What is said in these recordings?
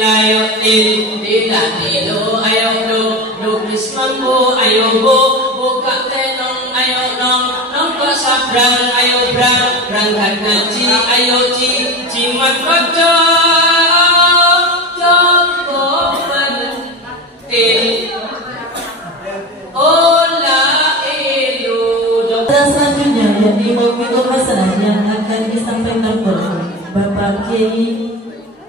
layo tidak tilu ayo lukis mampu ayo buka tenong ayo nong kok sabrang ayo berangkat ngaji ayo cimat koco selanjutnya yakni memilu masalah yang akan disampaikan oleh Bapak Kiai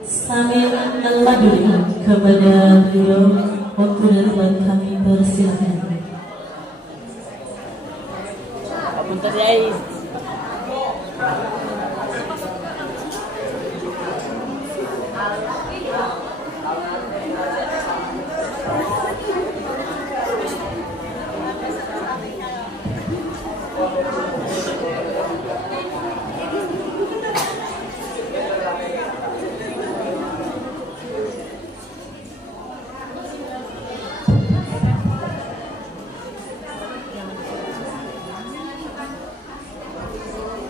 Samir Al-Maduri. Kepada beliau waktu dan tempat kami persilakan. Bentar ya.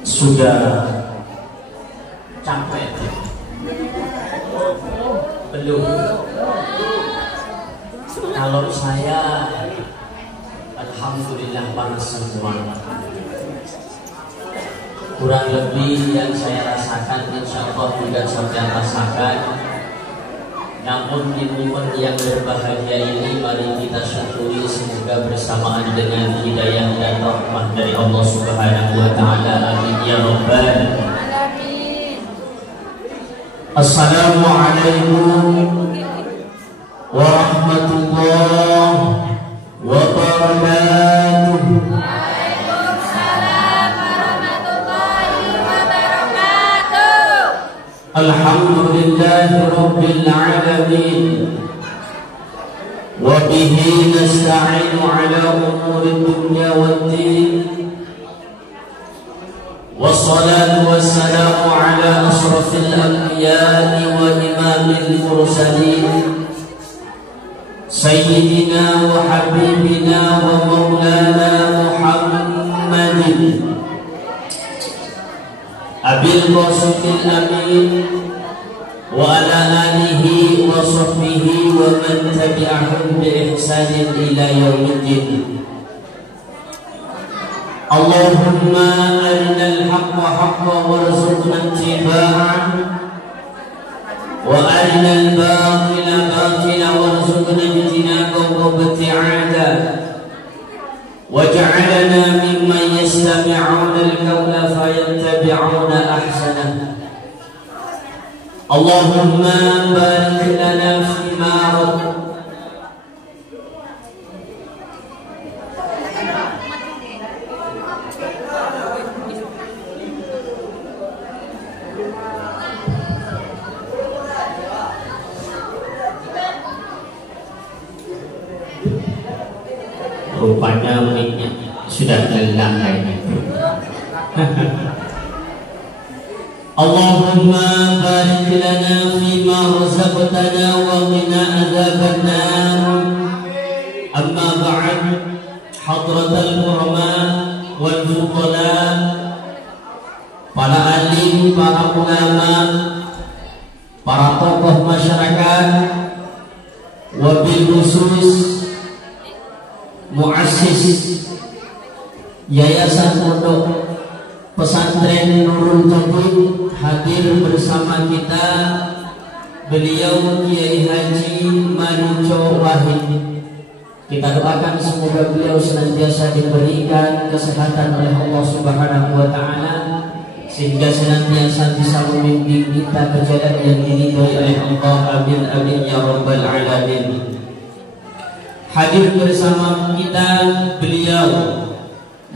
Sudah capek? Belum? Kalau saya alhamdulillah panas semua. Kurang lebih yang saya rasakan insya Allah juga sampai rasakan. Namun di momen yang berbahagia ini mari kita syukuri, semoga bersamaan dengan hidayah dan rahmat dari Allah Subhanahu wa taala. Amin ya rabbal alamin. Assalamualaikum warahmatullahi wabarakatuh. Waalaikumsalam warahmatullahi wabarakatuh. Alhamdulillahi rabbil alamin. Wa bihi nasta'inu ala umuri dunya waddin. Wassalatu wassalamu ala asrafil anbiya'i wa imamil mursalin Sayyidina wa habibina wa maulana Muhammadin Abil Qasimil Amin wa ala alihi wa sahbihi wa man tabi'ahum bi ihsanin ila yaumiddin. Allahumma arinal haqqa haqqan warzuqna ittiba'ah wa arinal batila batila warzuqna ijtinabahu wa ibti'ada. وَجَعَلْنَا مِمَّنْ يَسْتَمِعُونَ الْقَوْلَ فَيَتَّبِعُونَ أَحْسَنَهُ. اللهم بارك لنا فيما rupanya mic-nya sudah lelah kayaknya. Allahumma barik lana fima razaqtana wa qina adzabannar. Amma ba'd, hadratal ulama wal fuqala, para alim, para ulama, para tokoh masyarakat, wabil khusus muassis Yayasan Pondok Pesantren Nurul Tauhid, hadir bersama kita beliau Kiai Haji Manuco Wahid. Kita doakan semoga beliau senantiasa diberikan kesehatan oleh Allah Subhanahu wa taala sehingga senantiasa bisa memimpin kita ke jalan yang diridhoi oleh Allah. Amin amin ya rabbal alamin. Hadir bersama kita beliau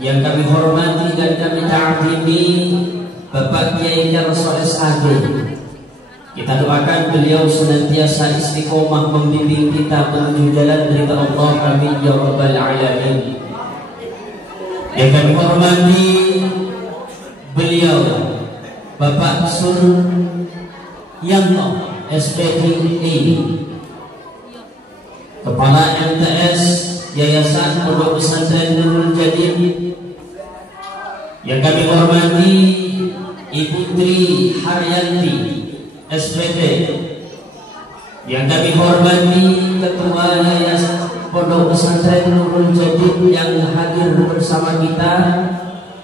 yang kami hormati dan kami ta'zimi, Bapak Kiai Jarso SAG. Kita doakan beliau senantiasa istiqomah membimbing kita menuju jalan ridha Allah. Amin ya rabbal alamin. Yang kami hormati beliau Bapak Suryanto SPDI, Kepala MTS Yayasan Pondok Pesantren Nurul Jadid. Yang kami hormati Ibu Tri Haryanti SPD, Yang kami hormati Ketua Yayasan Pondok Pesantren Nurul Jadid yang hadir bersama kita.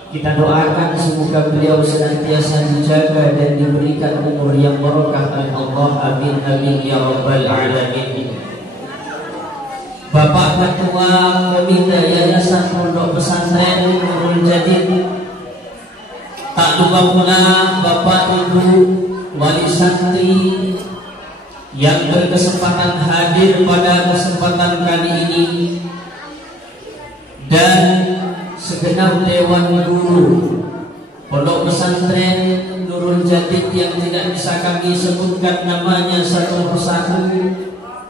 Kita doakan semoga beliau senantiasa dijaga dan diberikan umur yang barokah oleh Allah. Amin amin ya rabbal alamin. Bapak Ketua Komite Yayasan Pondok Pesantren Nurul Jadid, tak lupa pula Bapak Ibu Wali Santri yang berkesempatan hadir pada kesempatan kali ini, dan segenap Dewan Guru Pondok Pesantren Nurul Jadid yang tidak bisa kami sebutkan namanya satu persatu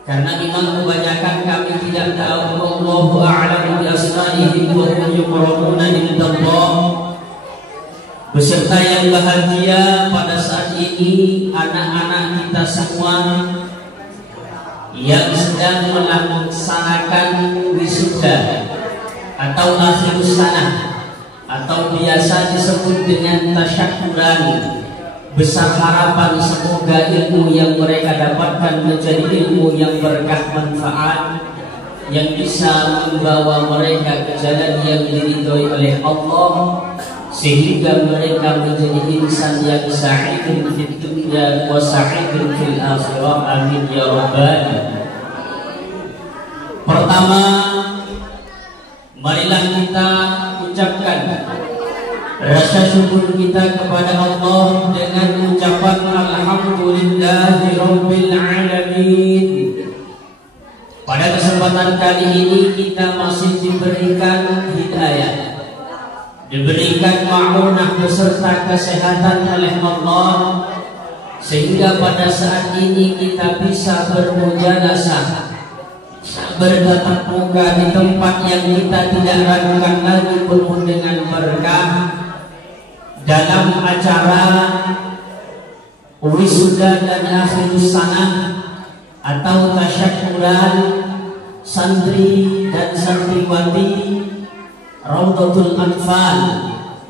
karena memang kebanyakan kami tidak tahu. Allahu a'lamu bi asma'ihi wa hum yuqrabuna indallah. Beserta yang bahagia pada saat ini anak-anak kita semua yang sedang melaksanakan wisuda atau akhirus sanah atau biasa disebut dengan tasyakuran. Besar harapan semoga ilmu yang mereka dapatkan menjadi ilmu yang berkah manfaat, yang bisa membawa mereka ke jalan yang diridhoi oleh Allah, sehingga mereka menjadi insan yang sa'idun fid dunya wa sa'idun fil akhirah. Amin ya rabbal. Pertama, marilah kita ucapkan rasa syukur kita kepada Allah dengan ucapan alhamdulillahirabbil alamin. Pada kesempatan kali ini kita masih diberikan hidayah, diberikan ma'unah beserta kesehatan oleh Allah, sehingga pada saat ini kita bisa bermujalasah, bertatap muka di tempat yang kita tidak ragukan lagi penuh dengan berkah, dalam acara wisuda dan akhirus sanah atau tasyakuran santri dan santriwati Raudhatul Anfal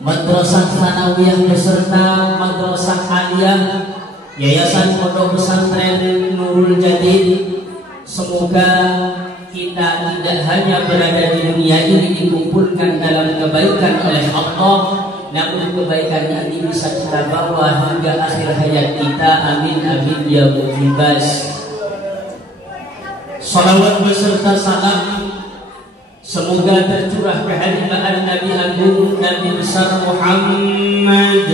Madrasah Tsanawiyah beserta Madrasah Aliyah Yayasan Pondok Pesantren Nurul Jadid. Semoga kita tidak hanya berada di dunia ini dikumpulkan dalam kebaikan oleh Allah, namun kebaikan ini bisa kita bawa hingga akhir hayat kita. Amin amin ya mujibas. Salawat beserta salam semoga tercurah ke hadirat Nabi Agung Nabi besar Muhammad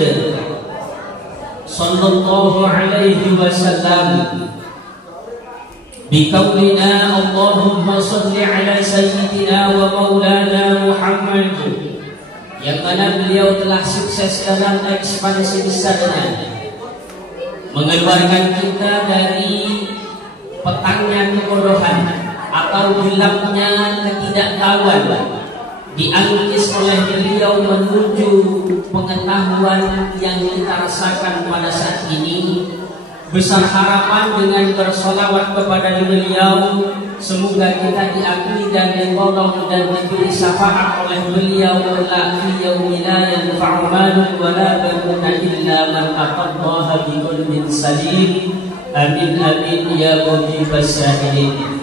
sallallahu alaihi wasallam. Biqaulina Allahumma salli ala sayyidina wa maulana Muhammad, yang mana beliau telah sukses dalam ekspansi besarnya, mengeluarkan kita dari petangnya kebodohan atau gelapnya ketidaktahuan, diangkis oleh beliau menuju pengetahuan yang kita rasakan pada saat ini. Besar harapan dengan bersolawat kepada beliau, semoga kita diakui dan ditolong dan diberi syafaat oleh beliau la fi yaumil la yanfa'u malun wa la banuna illa man atallaha bi qalbin salim. Amin amin ya mujibas syahidin.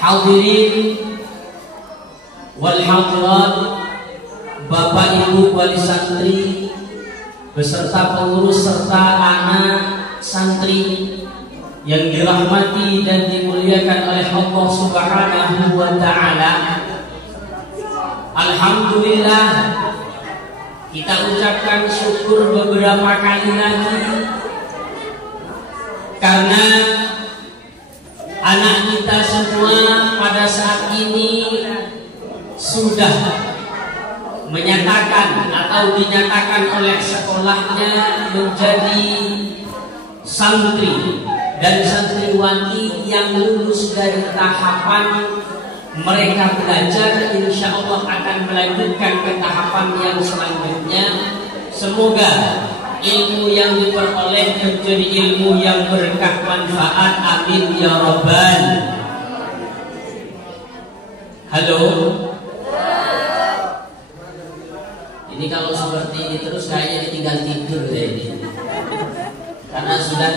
Hadirin wal hadirat, Bapak Ibu wali santri beserta pengurus serta anak santri yang dirahmati dan dimuliakan oleh Allah Subhanahu wa ta'ala. Alhamdulillah, kita ucapkan syukur beberapa kali lagi karena anak kita semua pada saat ini sudah menyatakan atau dinyatakan oleh sekolahnya menjadi santri dan santriwati yang lulus dari tahapan mereka belajar. Insya Allah akan melanjutkan ke tahapan yang selanjutnya. Semoga ilmu yang diperoleh menjadi ilmu yang berkah manfaat. Amin ya rabbal. Halo. Ini kalau seperti ini terus kayaknya ditinggal tidur deh, karena sudah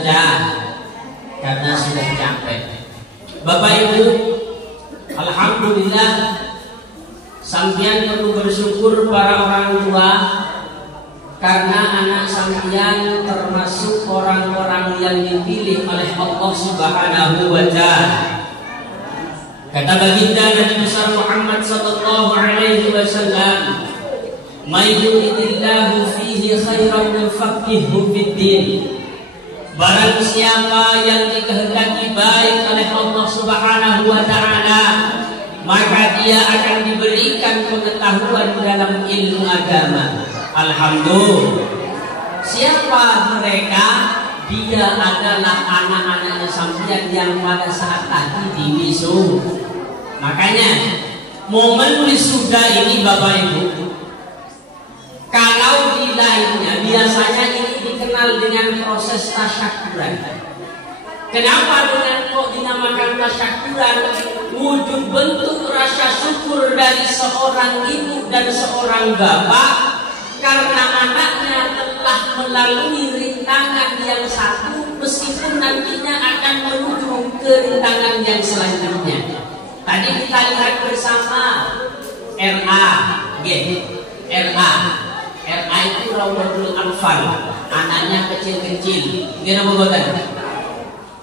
karena sudah capek. Bapak Ibu, alhamdulillah sampeyan perlu bersyukur para orang tua karena anak sampeyan termasuk orang-orang yang dipilih oleh Allah Subhanahu wa Ta'ala. Kata baginda Nabi besar Muhammad sallallahu alaihi wasallam, "May yuridillahu fihi khairan yufaqihuhu fid-din." Barang siapa yang dikehendaki baik oleh Allah Subhanahu wa Ta'ala, maka dia akan diberikan pengetahuan dalam ilmu agama. Alhamdulillah. Siapa mereka? Dia adalah anak-anaknya sampeyan yang pada saat tadi di wisuda. Makanya momen wisuda ini Bapak Ibu, kalau di lainnya biasanya ini dikenal dengan proses tasyakuran. Kenapa kok dinamakan tasyakuran? Wujud bentuk rasa syukur dari seorang ibu dan seorang bapak karena anaknya telah melalui rintangan yang satu, meskipun nantinya akan menuju ke rintangan yang selanjutnya. Tadi kita lihat bersama RA itu Rawdatul Anfal, anaknya kecil-kecil. Gimana Bapak?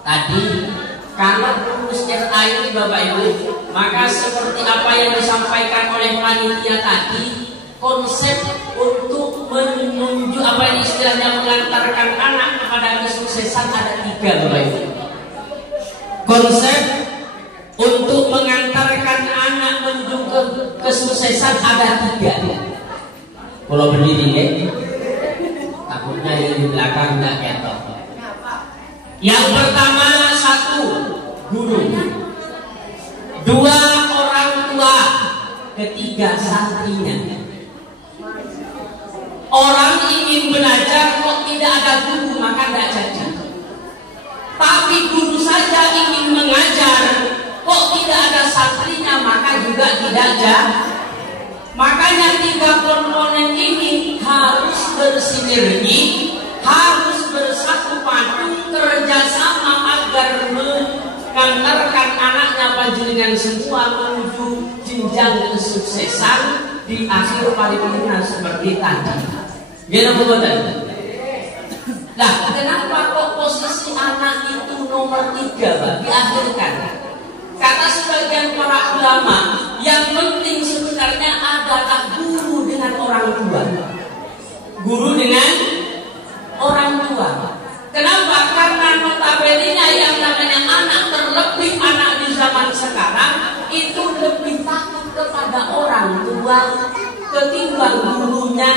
Tadi kalau lulus RA ini Bapak Ibu, maka seperti apa yang disampaikan oleh panitia tadi, konsep untuk menunjuk apa yang istilahnya mengantarkan anak kepada kesuksesan ada 3 Bapak Ibu. Konsep untuk mengantarkan anak menuju ke kesuksesan ada 3. Kalau berdiri ya, takutnya yang di belakang nggak ketok. Yang pertama 1, guru. 2, orang tua. 3, santrinya. Orang ingin belajar kok tidak ada guru maka tidak jadi. Tapi guru saja ingin mengajar kok tidak ada santrinya maka juga tidak jadi. Makanya 3 komponen ini harus bersinergi, harus bersatu padu kerjasama agar mengantarkan anaknya panjenengan semua menuju jenjang kesuksesan di akhir paripurna seperti tadi. Gimana betul? Nah, kenapa kok posisi anak itu nomor 3 Pak, diakhirkan? Kata sebagian para ulama, yang penting sebenarnya adalah guru dengan orang tua. Guru dengan orang tua. Kenapa? Karena notabene-nya yang namanya anak, terlebih anak di zaman sekarang itu lebih takut kepada orang tua ketimbang gurunya.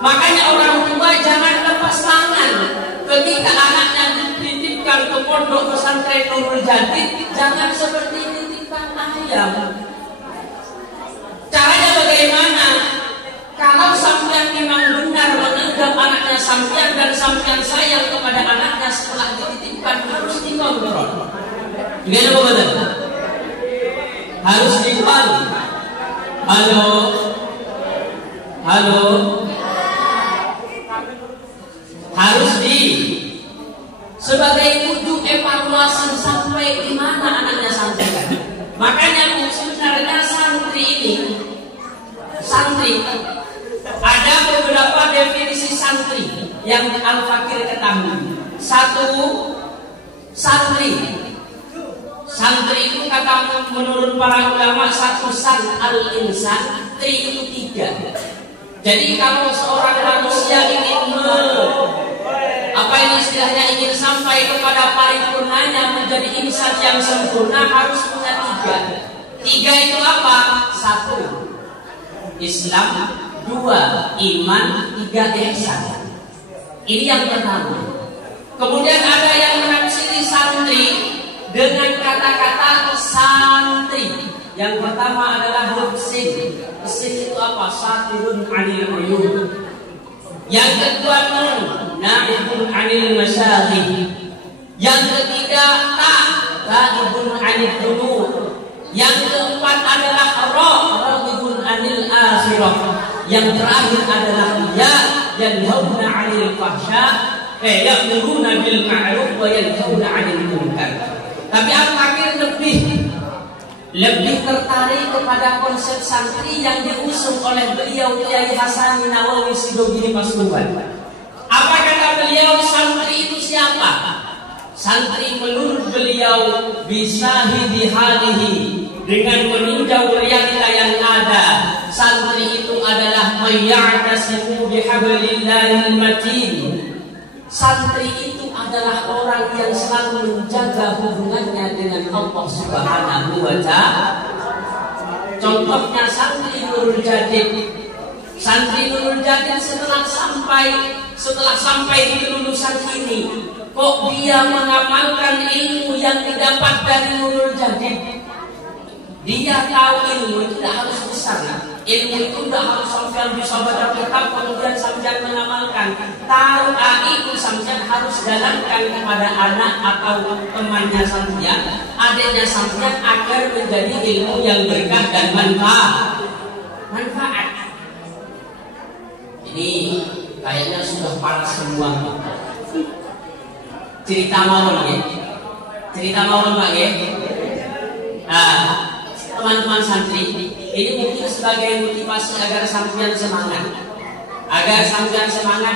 Makanya orang tua jangan lepas tangan ketika anaknya dititipkan ke pondok pesantren Nurul Jadid, jangan seperti titipkan ayam. Caranya bagaimana? Kalau sampean memang benar menganggap anaknya sampean dan sampean sayang kepada anaknya setelah dititipkan, harus dikontrol. Gimana betul? Harus dikontrol. Halo. Harus sebagai wujud evaluasi sampai di mana anaknya sampai. Makanya sebenarnya santri ada beberapa definisi santri yang Al-Fakir ketahui. 1, santri itu kata menurut para ulama 1 san al-insan, tri itu 3. Jadi kalau seorang manusia ingin istilahnya ingin sampai kepada paripurnanya menjadi insan yang sempurna, harus punya 3. 3 itu apa? 1, Islam. 2, iman. 3, ihsan. Ini yang pertama. Kemudian ada yang menafsiri santri dengan kata-kata santri. Yang pertama adalah hubsin. Hubsin itu apa? Satirun anil uyun. Yang kedua naibun anil masyahid. Yang ketiga ta'ibun anil dunub. Yang keempat adalah raghibun anil akhirah. Yang terakhir adalah yanhauna 'anil fahsya. ya'muruna bil ma'ruf wa yanhauna 'anil munkar. Tapi Al-Fakir lebih tertarik kepada konsep santri yang diusung oleh beliau Kiai Hasan Nawawi Sidogiri Pasuruan. Apa kata beliau, santri itu siapa? Santri menurut beliau bisa hidihalihi, dengan meninjau realita yang ada. Santri itu adalah mayya'tasimu bihablillahil matin. Santri itu adalah orang yang selalu menjaga hubungannya dengan Allah Subhanahu wa Ta'ala. Contohnya santri Nurul Jadid. Santri Nurul Jadid setelah sampai di kelulusan ini, kok dia mengamalkan ilmu yang didapat dari Nurul Jadid. Dia tahu ilmu itu tidak harus besar, ilmu itu tidak harus sampai bisa baca kitab kemudian sampai mengamalkan. Tahu itu sampai harus jalankan kepada anak atau temannya sampai, adiknya sampai, agar menjadi ilmu yang berkah dan manfaat. Ini kayaknya sudah panas semua. Cerita mawon ya, cerita mawon Pak ya. Teman-teman santri, ini mungkin sebagai motivasi agar sampean semangat,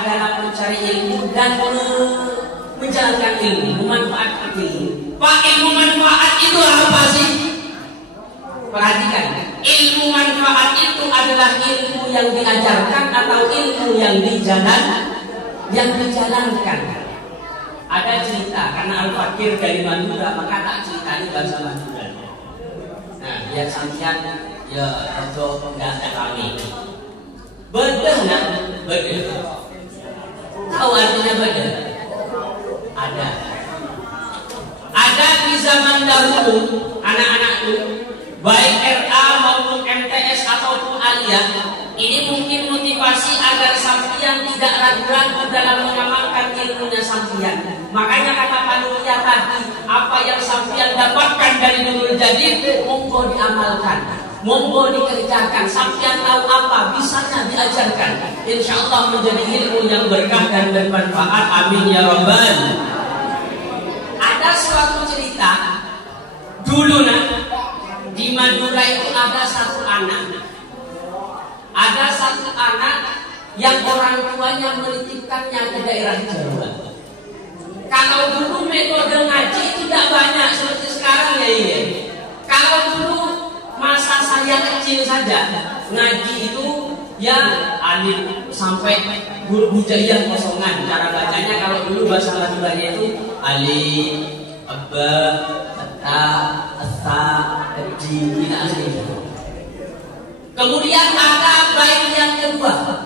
dalam mencari ilmu dan menjalankan ilmu, memanfaatkan ilmu. Pak, ilmu manfaat itu apa sih? Perhatikan, ilmu manfaat itu adalah ilmu yang diajarkan atau ilmu yang dijalankan. Ada cerita, karena Al-Fakir dari Madura, maka tak cerita ini bahasa Madura. Nah, biar sampean ya untuk enggak kami. Bedah. Tahu artinya bedah? Ada di zaman dahulu anak-anakku, baik RA maupun MTS ataupun aliyah, ini mungkin motivasi agar sampean tidak ragu-ragu dalam mengamalkan ilmunya sampean. Makanya kata panitia tadi, apa yang sampean dapatkan dari Nurul Jadid, monggo diamalkan, monggo dikerjakan. Sampean tahu apa, bisanya diajarkan. Insya Allah menjadi ilmu yang berkah dan bermanfaat. Amin ya Rabbal. Ada suatu cerita dulu di Madura itu ada satu anak yang orang tuanya menitipkannya ke daerah Jawa. Kalau dulu metode ngaji itu tidak banyak seperti sekarang ya ini. Kalau dulu masa saya kecil saja, ngaji itu ya alif sampai huruf hijaiyah kosongan. Cara bacanya kalau dulu bahasa Maduranya itu alif, ba, ta, asa, jim, tidak asli. Kemudian ada bait yang kedua.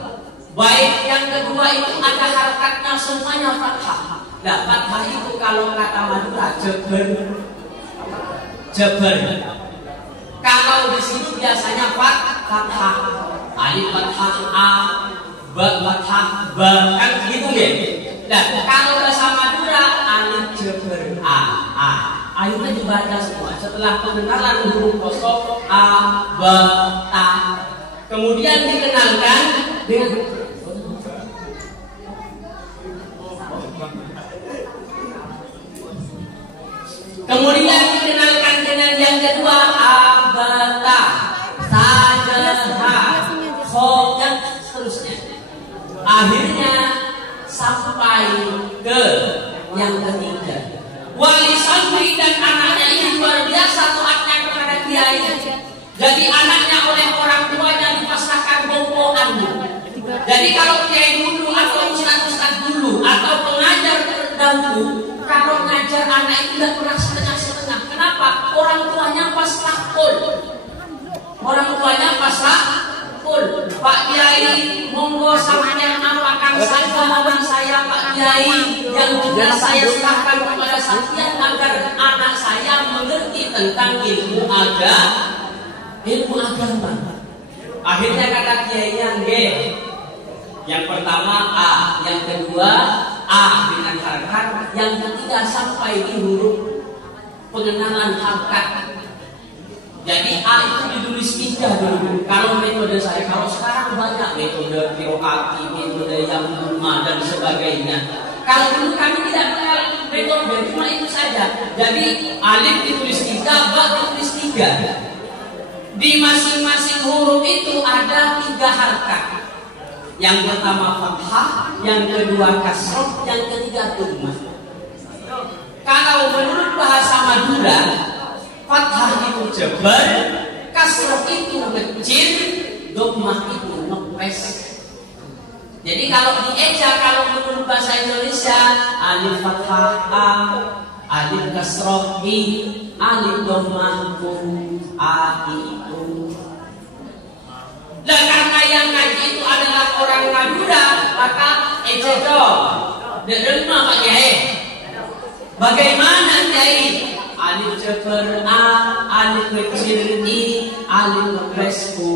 Bait yang kedua itu ada harakatnya semuanya fathah. Nah, fathah itu kalau kata Madura jeber. Kalau di sini biasanya fathah, alif fathah a, ba fathah ba, kan gitu ya. Nah, kalau bahasa Madura alif jeber a. Akhirnya dibaca semua setelah pengenalan huruf kosong a, ba, ta. Kemudian dikenalkan dengan yang kedua abata, sajaha, kho, dan seterusnya. Akhirnya sampai ke yang ketiga. Wali santri dan anaknya ini luar biasa taatnya kepada kiai. Jadi anaknya oleh orang tuanya dipasrahkan bombongan. Jadi kalau kiai dulu atau ustaz dulu atau pengajar terdahulu, kalau ngajar anak itu tidak pernah setengah-setengah. Kenapa? Orang tuanya pasrah full. Pak Kiai, monggo sampeyan apakan saja anak saya Pak Kiai, yang juga saya serahkan kepada sampeyan agar anak saya mengerti tentang ilmu agama. Akhirnya kata kiainya nggih. Yang pertama A, yang kedua A dengan harakat, yang ketiga sampai di huruf pengenalan harakat. Jadi A itu ditulis pindah dulu. Kalau metode sekarang banyak metode qiraat, metode yang rumah dan sebagainya. Kalau dulu kami tidak mengenal metode, cuma itu saja. Jadi alif ditulis 3, ba ditulis 3. Di masing-masing huruf itu ada 3 harakat. Yang pertama fathah, yang kedua kasroh, yang ketiga dhammah. Kalau menurut bahasa Madura, fathah itu jebar, kasroh itu kecil, dhammah itu ngepes. Jadi kalau dieja, kalau menurut bahasa Indonesia, alif fathah a, alif kasroh i, alif dhammah u, a i u. Dan karena yang ngaji itu adalah orang Madura, maka eja dong. Dan Pak Kiai, bagaimana Kiai? Alif jebar a, alif kecil i, alif ngepes u,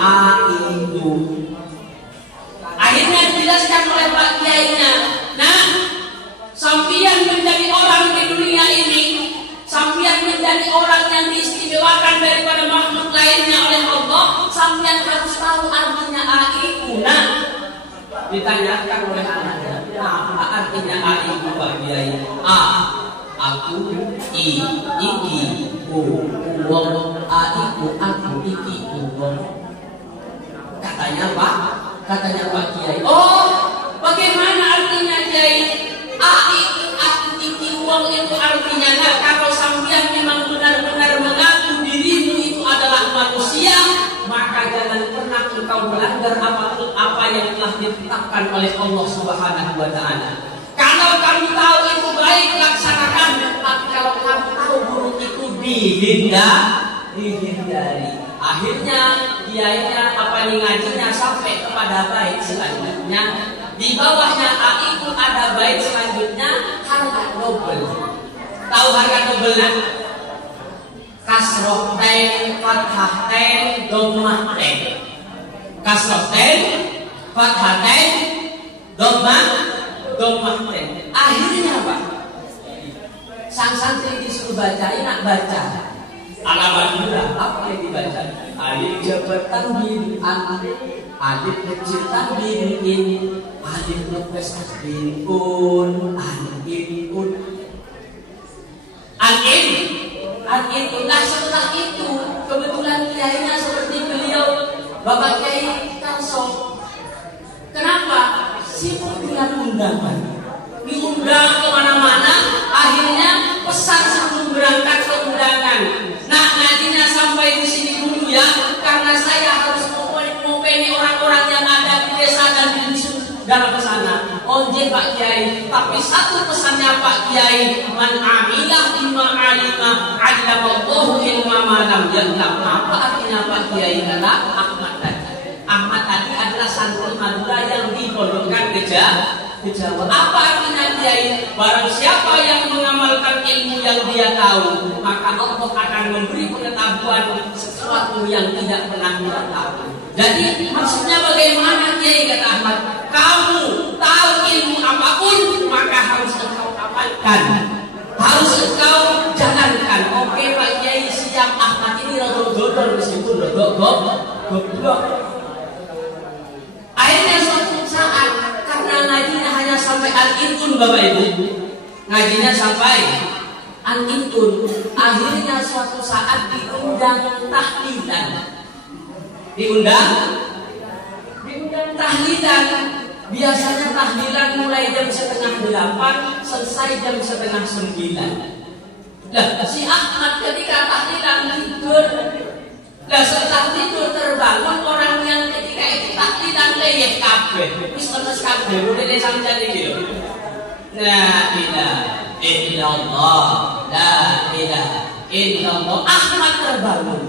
a i u. Akhirnya dijelaskan oleh Pak Kiainya. Nah, sampian menjadi orang di dunia ini, sampian menjadi orang yang diistimewakan daripada makhluk lainnya oleh Allah, sampian harus tahu artinya aiku. Nah, ditanyakan oleh anaknya, apa artinya aiku Pak Kiai? A, aku, i, iki, u, wong, aiku, aku, iki, wong. Katanya Pak Kiai, oh bagaimana artinya Kiai? Aiku, aku, iki, wong itu artinya nah, kalau sampean memang benar-benar mengaku dirimu itu adalah manusia, maka jangan pernah engkau melanggar apapun apa yang telah ditetapkan oleh Allah Subhanahu wa Ta'ala. Kalau kamu tahu itu baik, laksanakan. Tapi kalau kamu tahu buruk itu dihindari. Akhirnya kiainya ngajinya sampai kepada bait selanjutnya. Di bawahnya aiku ada bait selanjutnya, harkat double. Tahu harkat double kan? Kasroh ten, fathah ten, dhammah ten. Kasroh ten, fathah ten, dhammah ten. Akhirnya Pak, sang santri disuruh baca, nak baca. Alhamdulillah, apa yang dibaca? Alif jebar tanwin an, alif kecil tanwin in, alif ngepes bin un, an-in un. An-in un. Nah setelah itu kebetulan kiainya seperti beliau Bapak Kiai Karso. Kenapa? Sibuk dengan undangan, diundang kemana-mana. Akhirnya pesan sebelum berangkat ke undangan. Nah, ngajinya sampai di sini dulu ya, karena saya harus mengopeni orang-orang yang ada di desa dan di dusun dalam sana. Onje Pak Kiai, tapi satu pesannya Pak Kiai, man amilah bima alima, allamallahu ilma ma lam ya'lam. Apa artinya Pak Kiai? Kata Ahmad tadi. Ahmad tadi adalah santri Madura yang dipondokkan ke Jawa. Apa artinya Kiai? Barang siapa yang mengamalkan ilmu yang dia tahu, maka Allah akan memberi pengetahuan sesuatu yang tidak pernah dia tahu. Jadi maksudnya bagaimana Kiai? Kata Ahmad, kamu tahu ilmu apapun, maka harus engkau amalkan, harus engkau jalankan. Oke Pak Kiai siap. Ahmad ini rodok-rodok di situ, goblok. Akhirnya suatu saat, karena ngajinya hanya sampai al-intun Bapak Ibu, ngajinya sampai al-intun, akhirnya suatu saat diundang tahlilan. Diundang tahlilan. Biasanya tahlilan mulai jam 7:30, selesai jam 8:30. Lah si Ahmad ketika tahlilan tidur. Lah setelah tidur terbangun orang yang ketika itu tahlilan leyeh kabeh. Wis terus kabeh mulai sampeyan iki lho. La ilaha illallah, la ilaha illallah. Ahmad terbangun.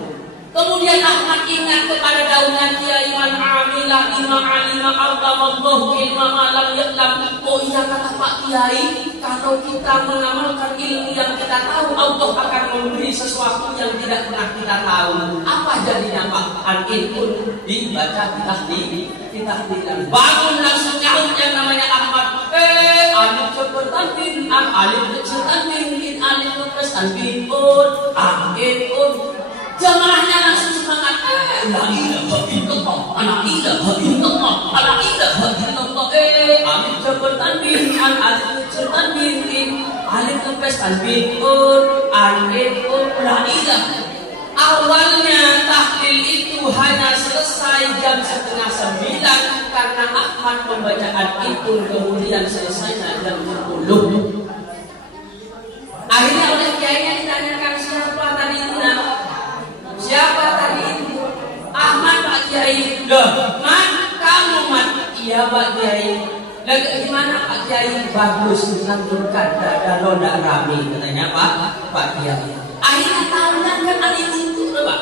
Kemudian Ahmad ingat kepada daunan Kiai, man amilah bima alima allamallahu ilma ma lam ya'lam. Oh iya kata Pak Kiai, kalau kita mengamalkan ilmu yang kita tahu, Allah akan memberi sesuatu yang tidak pernah kita tahu. Apa jadinya Pak? Al-Ilmun dibaca ditahlilan. Bangun langsung nyaut yang namanya Ahmad. Alif jebar tanwin an, alif kecil tanwin in, alif ngepes tanwin un, an-in-un. Jamaahnya langsung semangat. La ilaha illallah, la ilaha illallah, la ilaha illallah. Alif jebar tanwin an alif cerita bintin alif kepes albitun alifun lailah. Awalnya tahlil itu hanya selesai jam 8:30 karena Ahmad pembacaan itu kemudian selesainya jam 10. Akhirnya oleh kiainya ditanyakan siapa tadi itu nak? Siapa tadi itu? Ahmad Pak Kiai. Loh, man kamu man? Iya Pak Kiai. Lagi gimana Pak Kiai? Bagus dilanturkan dada roda rami katanya Pak Kiai. Akhirnya tahunan kan ada itu Pak.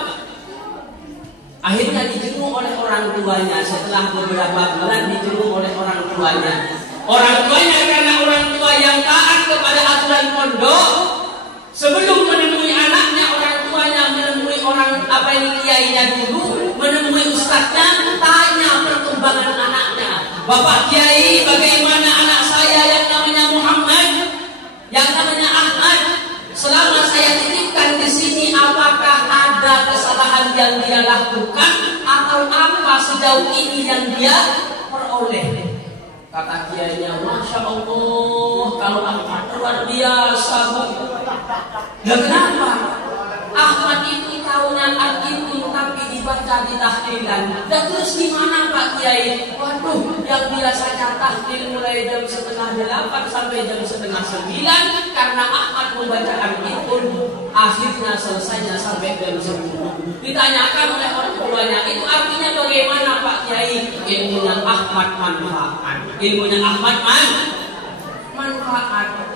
Akhirnya dijenguk oleh orang tuanya. Setelah beberapa bulan dijenguk oleh orang tuanya. Orang tuanya karena orang tua yang taat kepada aturan pondok, sebelum menemui anaknya, orang tuanya menemui orang apa ini kiainya dulu, menemui ustadznya, tanya perkembangan anaknya. Bapak Kiai, bagaimana anak saya yang namanya Muhammad, yang namanya Ahmad? Selama saya titipkan di sini, apakah ada kesalahan yang dia lakukan atau apa sejauh ini yang dia peroleh? Kata kiainya, Masya Allah, kalau Ahmad luar biasa. Ya kenapa? Ahmad itu tahunan itu tapi dibaca di tahlilan. Dan terus gimana Pak Kiai? Waduh, yang biasanya tahlil mulai jam 8:30 sampai jam 8:30 karena Ahmad membacaan itu akhirnya selesainya sampai jam 10. Ditanyakan oleh orang tuanya, itu artinya bagaimana Pak Kiai? Ilmunya Ahmad manfaat. Ilmunya Ahmad manfaat.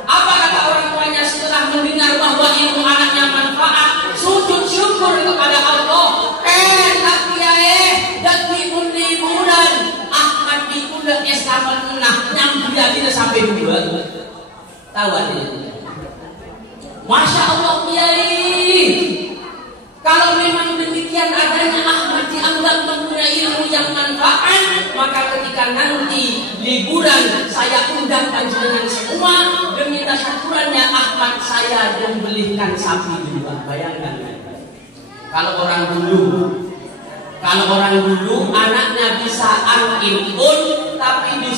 Apa kata orang tuanya setelah mendengar bahwa ilmu anaknya manfaat? Sujud syukur kepada Allah. Pak Kiai dan diundi bulan Ahmad diulang Islam nyambi tidak sampai 2 tahun. Masya Allah Kiai. Kalau memang demikian adanya Ahmad dianggap mempunyai ilmu yang manfaat, maka ketika nanti liburan saya undang panjenengan semua demi tasyakurannya Ahmad saya membelikan sapi juga. Bayangkan kalau orang dulu anaknya bisa angkipun tapi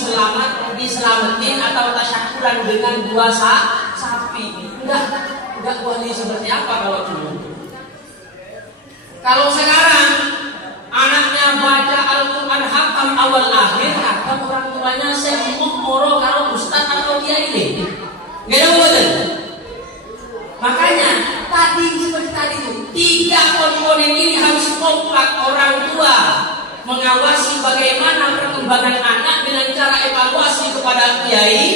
diselamatin atau tasyakuran dengan 2 sapi. Enggak wali seperti apa kalau dulu. Kalau sekarang anaknya baca Al-Quran hatam awal akhir, hatam orang tuanya semua moro kalau ustaz atau kiai ini. Gak ada betul. Makanya tadi seperti tadi itu 3 komponen ini harus kompak. Orang tua mengawasi bagaimana perkembangan anak dengan cara evaluasi kepada kiai.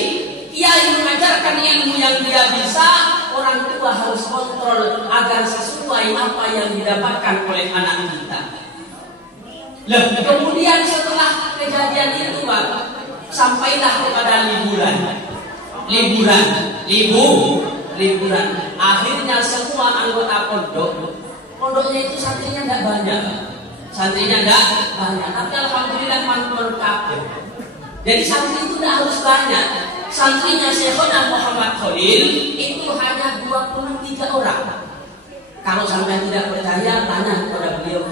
Kiai mengajarkan ilmu yang dia bisa. Orang tua harus kontrol agar sesuai apa yang didapatkan oleh anak kita. Kemudian setelah kejadian itu Pak, sampailah kepada liburan. Akhirnya semua anggota pondoknya itu santrinya tidak banyak. Tapi alhamdulillah mantul kabeh. Jadi santri itu tidak harus banyak. Santrinya Syekhona Muhammad Khalil itu hanya 23 orang. Kalau sampai tidak percaya, tanya kepada beliau.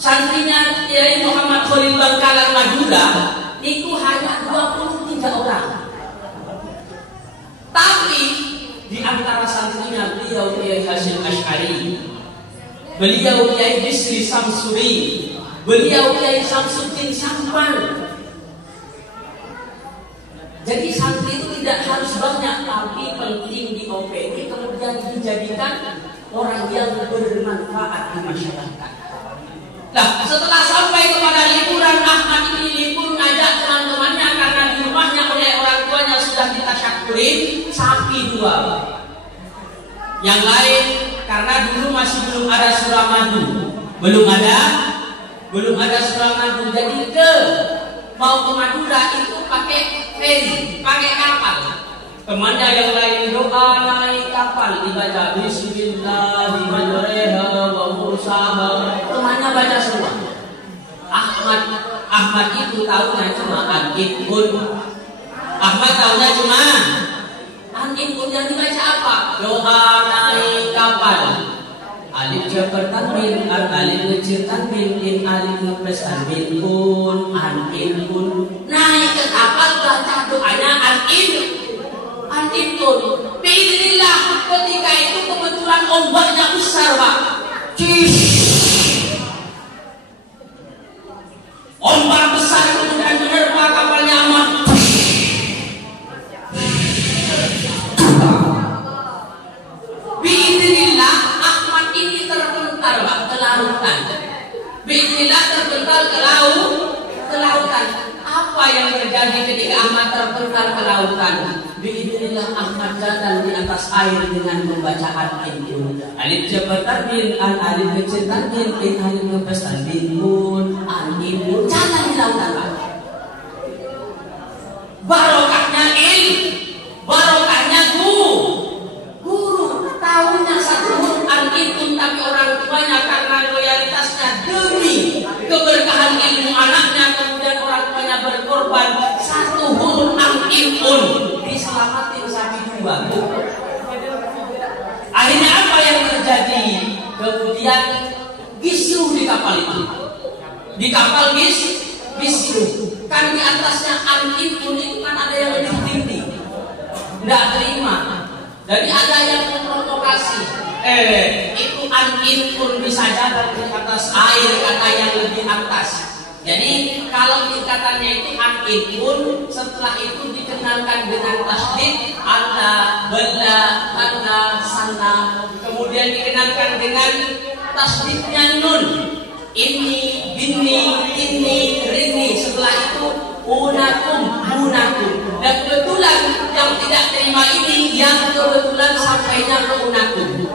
Santrinya Kiai Muhammad Khalil Bangkalan Madura itu hanya 23 orang. Tapi di antara santrinya beliau Kiai Hasyim Asy'ari, beliau Kiai Bisri Samsuri, beliau Kiai Samsuddin Sampan. Jadi santri itu tidak harus banyak, tapi penting di OPD kemudian dijadikan orang yang bermanfaat di masyarakat. Nah, setelah sampai kepada liburan, Ahmad ini libur ngajak teman-temannya karena di rumahnya oleh orang tuanya sudah ditasyakurin sapi 2. Yang lain karena dulu masih belum ada Suramadu, belum ada Suramadu, jadi mau ke Madura itu pakai feri, pakai kapal. Temannya yang lain doa naik kapal dibaca Bismillahirrahmanirrahim wa mursaha. Temannya baca semua. Ahmad itu tahunya cuma An-Ibun. Ahmad tahunya cuma An-Ibun. Yang dibaca apa? Doa naik kapal. alif jabar tanwin, alif ngecil tanwin, in alif ngepres tanwin, an pun. Naik ke kapal baca doanya an pun. Bismillah, ketika itu kebetulan ombaknya besar, Pak. Ombak besar kemudian menerpa kapalnya aman. Bismillah, Ahmad ini terpental, Pak, ke lautan. Bismillah terpental ke lautan. Apa yang terjadi ketika Ahmad terpental ke lautan? Bismillah, Ahmad jalan di atas air dengan membaca an-in. Alif jabar tanwin, alif kecil tanwin, in alif ngepes tanwin, an-in, jalan di lautan, Pak. Barokahnya barokahnya guru. Tahunya satu an-in, tapi orang tuanya karena loyalitasnya demi keberkahan ilmu anaknya, kemudian orang tuanya berkorban satu huruf an-in diselamatin sapi dua. Akhirnya apa yang terjadi? Kemudian gisyu di kapal itu. Di kapal gisyu. Kan di atasnya an-in itu kan ada yang lebih tinggi. Tidak terima. Jadi ada yang memprovokasi. Itu an-in bisa jalan di atas air kata yang lebih atas. Jadi kalau tingkatannya itu an-in setelah itu dikenalkan dengan tasdid ada, benda, ana, sana. Kemudian dikenalkan dengan tasdidnya nun. Ini, bini, ini, rini. Setelah itu unakum. Dan kebetulan yang tidak terima ini yang kebetulan sampainya ke unakum.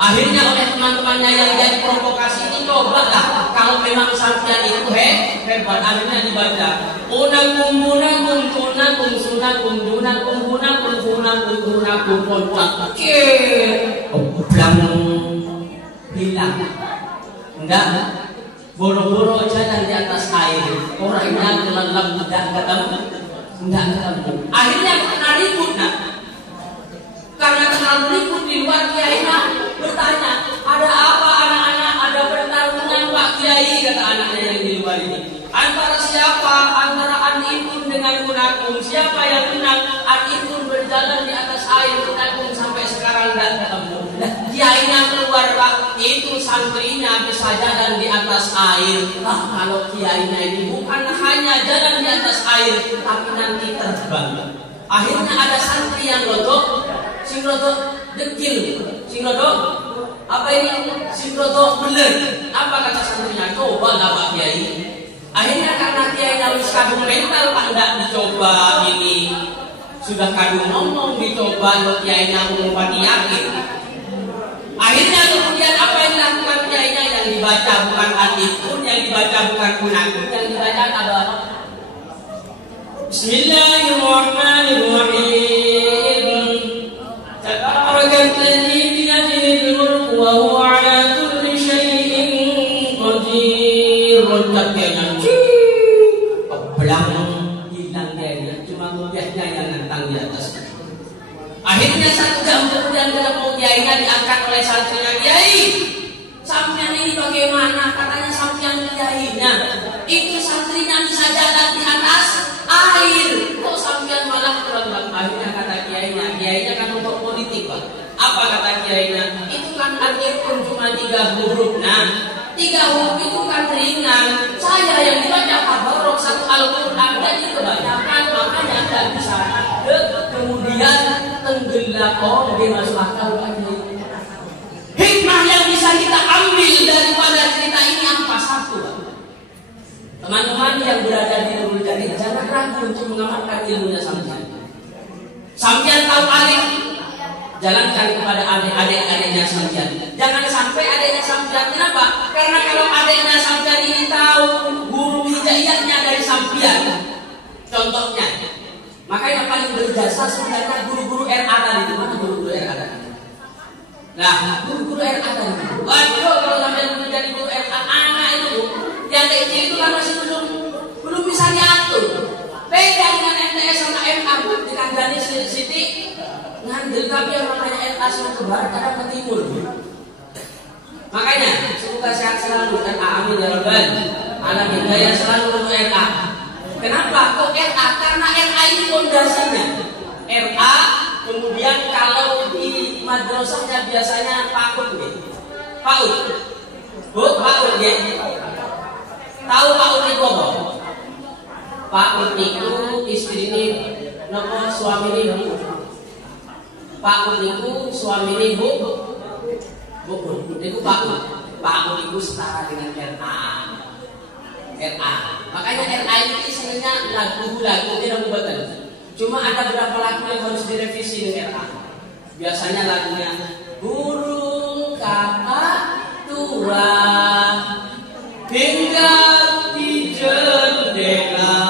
Akhirnya oleh teman-temannya yang jadi provokasi ini, cobalah kalau memang sampean itu hebat. Akhirnya dibaca unakum sunakum kontak hilang. Enggak, boro-boro jalan di atas air, orangnya kelelep tidak ketemu. Akhirnya kena ribut, karena terlalu ribut di luar, Kiai bertanya, ada apa anak-anak? Ada pertarungan, Pak Kiai, kata anaknya yang di luar ini. Antara siapa? Antara an-in dengan unakum. Siapa yang menang? An-in berjalan di atas air, unakum sampai sekarang tidak ketemu. Kiainya keluar, Pak, itu santrinya bisa jalan di atas air. Kalau kiainya ini bukan hanya jalan di atas air, tapi nanti terbang. Akhirnya ada santri yang sing rodok dekil, sing rodok apa ini? Sing rodok beler. Apa kata santrinya? Coba lah Pak Kiai. Akhirnya karena Kiai harus kadung mental, Pak, enggak dicoba ini. Sudah kadung ngomong, dicoba lo Kiainya umumkan yakin. Akhirnya kemudian apa yang dilakukan Kiainya? Yang dibaca bukan an-in, yang dibaca bukan unakum, yang dibaca apa? Bismillahirrahmanirrahim. Tabarakalladzi biyadihi al-mulku wa huwa 'ala kulli syai'in qadir. Belang hilang dia, cuma mudiahnya yang nantang di atas. Akhirnya 1 jam kemudian ketemu Kiainya, diangkat oleh santrinya. Kiai, sampean ini bagaimana? Katanya sampean Kiainya itu santrinya bisa jalan di atas air, kok sampean malah terbang? Akhirnya kata Kiainya kan untuk politik, Pak. Apa kata Kiainya? Itu kan an-in cuma 3 huruf. 3 huruf itu kan ringan. Saya yang dibaca tabarok 1 Al-Quran, jadi kebanyakan, makanya tidak bisa. Kemudian tenggelam. Dia masuk akal lagi. Hikmah yang bisa kita ambil daripada cerita ini apa? 1, teman-teman yang berada di Nurul Jadid, jangan ragu untuk mengamalkan ilmunya sampean. Sampean tahu alif, jalankan kepada adik-adiknya sampean. Jangan sampai adiknya sampean. Kenapa? Karena kalau adiknya sampean ini tahu guru hijaiyahnya dari sampean, contohnya, maka yang paling berjasa sebenarnya guru-guru RA tadi. Mana guru-guru RA tadi? Nah, guru-guru RA tadi. Waduh, kalau sampean menjadi guru RA, anak itu yang kecil itu kan masih belum bisa diatur. Beda dengan MTS sama MA, dikandani Siti ngandel, tapi yang namanya MA sama ke barat kadang ke timur. Makanya semoga sehat selalu dan amin ya rabbal alamin. Daya selalu untuk RA. Kenapa kok RA? Karena RA ini fondasinya. RA kemudian kalau di madrasahnya biasanya PAUD nih. PAUD. Bu, PAUD ya. Tahu PAUD itu apa? PAUD itu istri ini nopo suami ini bu. PAUD itu suami ini bu. Itu PAUD itu setara dengan RA. Makanya RA itu isinya lagu-lagu tidak mubatan. Cuma ada beberapa lagu yang harus direvisi dengan RA. Biasanya lagunya burung kakak tua tinggal di jendela,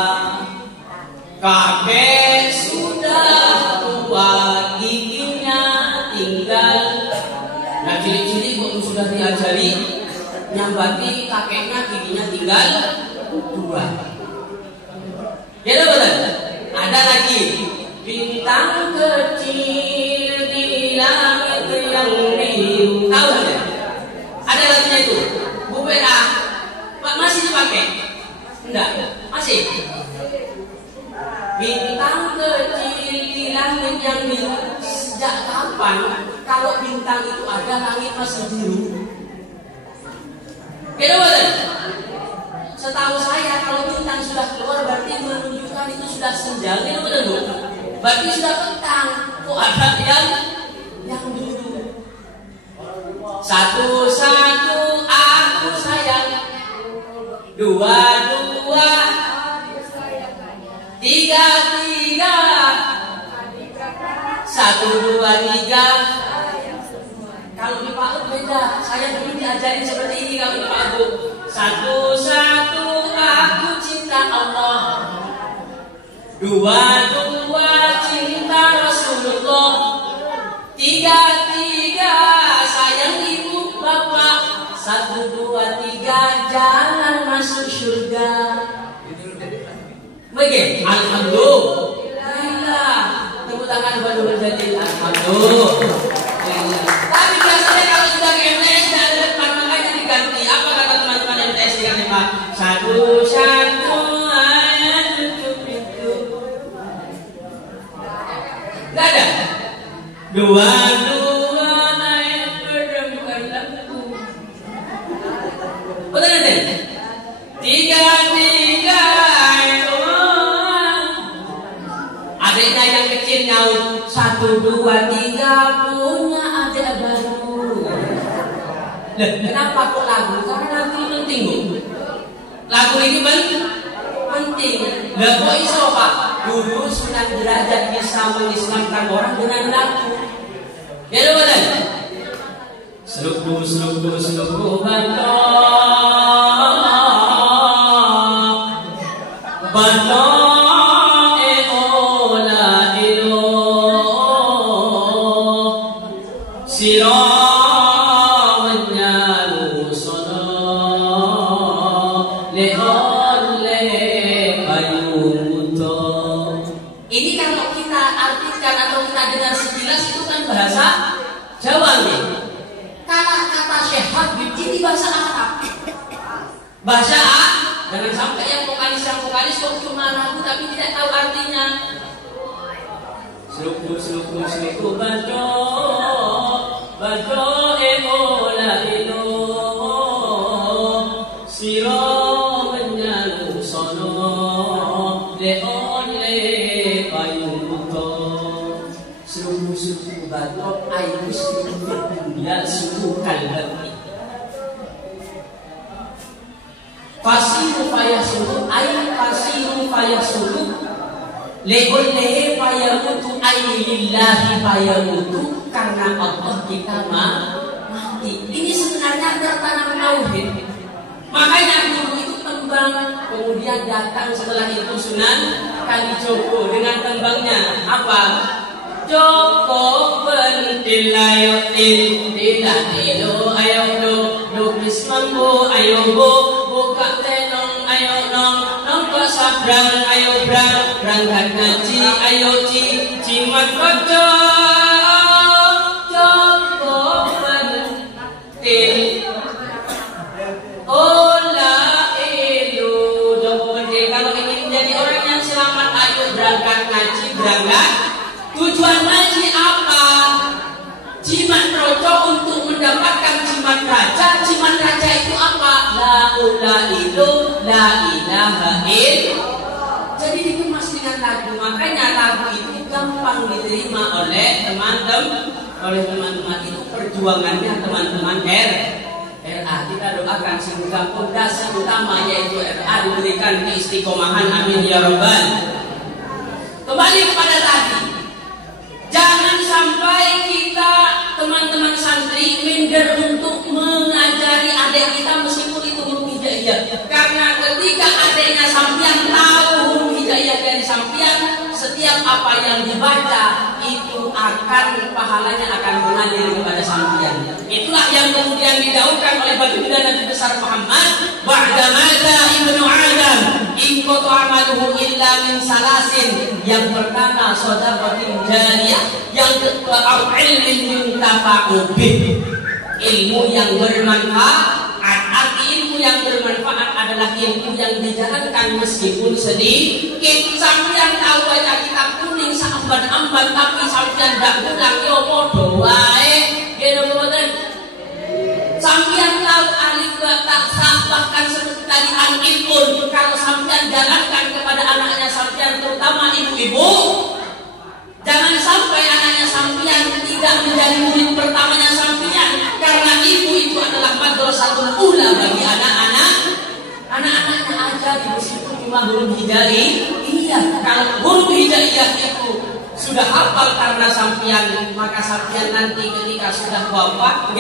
kakek sudah tua giginya tinggal. Nah ciri-ciri kok sudah diajari nyambati kakeknya giginya tinggal dua. Ya betul. Ada lagi bintang kecil di langit yang biru. Tahu nggak? Ada lagunya itu. Bu Vera, masih dipakai? Enggak, masih. Bintang kecil di langit yang biru. Sejak kapan kalau bintang itu ada langit masih biru? Betul. Setahu saya kalau bintang sudah keluar berarti menunjukkan itu sudah senja. Betul. Berarti sudah petang. Kok ada yang biru? Satu-satu aku sayang, dua-dua, tiga-tiga, satu, dua, tiga. Kalau di PAUD beda. Saya dulu diajarin seperti ini kalau di PAUD. Satu-satu aku cinta Allah, dua-dua cinta Rasulullah, tiga-tiga sayang ibu bapak, satu, dua, tiga jalan masuk surga. Begitu. Alhamdulillah. Tepuk tangan buat Dr. Jadil. Alhamdulillah. Tapi biasanya kalau sudah ke MTS tidak ada depan, makanya diganti. Apa kata teman-teman MTS diganti Pak? Satu-satu ayat itu. Gak ada. Dua-dua ayat berempat lampu. Betul nanti? Tiga-tiga adiknya yang kecil nyaut. Satu, dua, tiga punya adik baru. Kenapa kok lagu? Karena lagu ini penting. Lagu ini penting. Lah kok iso Pak? Dulu Sunan Derajat bisa mengislamkan orang dengan lagu. Ya betul. Seluk-seluk seluk-seluk banyak. Ini kalau kita artikan atau kita dengar sekilas itu kan bahasa Jawa nih. Kata Syekh Habib ini bahasa Arab. Bahasa Arab. Jangan sampai yang vokalis kok cuma lagu tapi tidak tahu artinya. Seluk bajo emola ino siro menyalu sono leone payung buto. Seluk bajo ayu seluk dunia suku kalbati. Fasiru fayasulu ay fasiru fayasulu lehe fayamutu ay lillahi fayamutu, karena Allah kita mati. Ini sebenarnya tertanam tauhid. Makanya dulu itu tembang, kemudian datang setelah itu Sunan Kalijogo dengan tembangnya apa? Joko pentil ayo tidak tilo ayo do bismambo ayo buka tenong ayo nong kok sabrang ayo berangkat ngaji ayo cimat koco Joko pentil jimat roco untuk mendapatkan jimat raja. Jimat raja itu apa? La ilaha illallah. Jadi dikemas dengan lagu. Makanya lagu itu gampang diterima oleh teman-teman itu perjuangannya teman-teman RA. Kita doakan semoga fondasi utama yaitu RA diberikan keistiqomahan, amin ya rabbal. Kembali kepada tadi, jangan sampai kita teman-teman santri minder untuk mengajari adik kita meskipun itu huruf hijaiyah. Karena ketika adiknya sampean tahu huruf hijaiyah dari sampean, setiap apa yang dibaca itu akan pahalanya akan mengalir kepada sampean. Itulah yang kemudian didaukan oleh baginda Nabi besar Muhammad, ba'da mata ibnu Adam in qata amaluhu illa min salasin. Yang pertama shadaqatin jariyah, yang kedua au ilmin yuntafa'u bih, ilmu yang bermanfaat. Arti ilmu yang bermanfaat adalah ilmu yang dijalankan meskipun sedikit. Sampeyan tahu baca kitab kuning sambat-ambat tapi sampeyan ndak ulang yo padha wae. Nggih mboten. Sampeyan tahu alif ba ta sa bahkan seperti tadi al-ilmun, kalau sampeyan jalankan kepada anaknya sampeyan terutama ibu-ibu, jangan sampai anaknya sampeyan tidak menjadi murid pertamanya sampeyan, karena ibu itu adalah madrasatul ula bagi anak-anaknya aja di situ cuma huruf hijaiyah. Iya, kalau huruf hijaiyah itu sudah hafal karena sampeyan, maka sampeyan nanti ketika sudah wafat,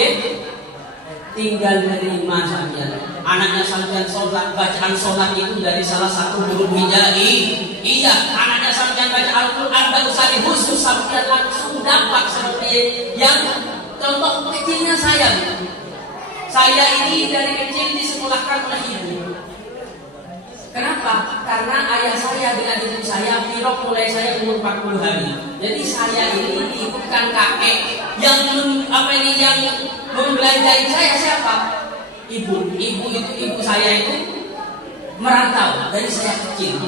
tinggal menerima sampeyan. Anaknya sampeyan sholat, bacaan sholat itu dari salah satu huruf hijaiyah. Iya, anaknya sampeyan baca Al-Quran dan usari khusus, sampeyan langsung dapat seperti yang contoh kecilnya saya. Saya ini dari kecil disekolahkan oleh ibu. Kenapa? Karena ayah saya dengan ibu saya pirok mulai saya umur 40 hari. Jadi saya ini diikutkan kakek yang membelanjai saya siapa? Ibu. Ibu saya itu merantau dari saya kecil